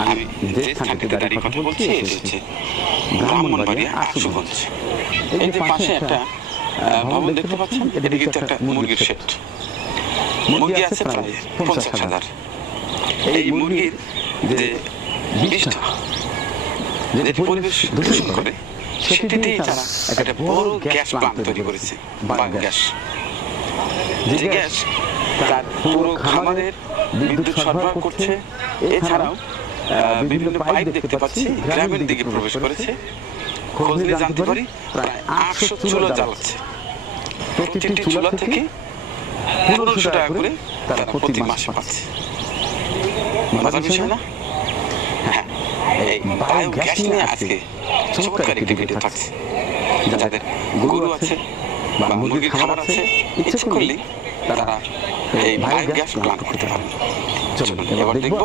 আমি যে স্থানটিতে দাঁড়িয়ে কথা বলছি এটি হচ্ছে ব্রাহ্মণবাড়িয়া আশুগঞ্জ। এই যে পাশে একটা ভবন দেখতে পাচ্ছেন, এটি কিন্তু একটা মুরগির শেড। মুরগি আছে প্রায় 50,000। এই মুরগির যে বিষটা যেটি পরিবেশ দূষণ করে, সেটিতেই তারা একটা বড় গ্যাস প্লান্ট তৈরি করেছে, বায়োগ্যাস। যে গ্যাস তার পুরো খামারের বিদ্যুৎ সরবরাহ করছে। এছাড়াও বিভিন্ন পাইপ দেখতে পাচ্ছি গ্রামের দিকে প্রবেশ করেছে। খোঁজ নিয়ে জানতে পারি প্রায় 800 চুলা জ্বালাচ্ছে। প্রতিটি চুলা থেকে 1500 টাকা করে তারা প্রতি মাসে পাচ্ছে। মজার বিষয় না? হ্যাঁ, এই বায়োগ্যাস নিয়ে আজকে চমৎকার একটি ভিডিও থাকছে। যাদের গরু আছে বা মুরগির খামার আছে, ইচ্ছে করলেই তারা এই বায়োগ্যাস প্লান্ট করতে পারেন। চলুন এবার দেখবো।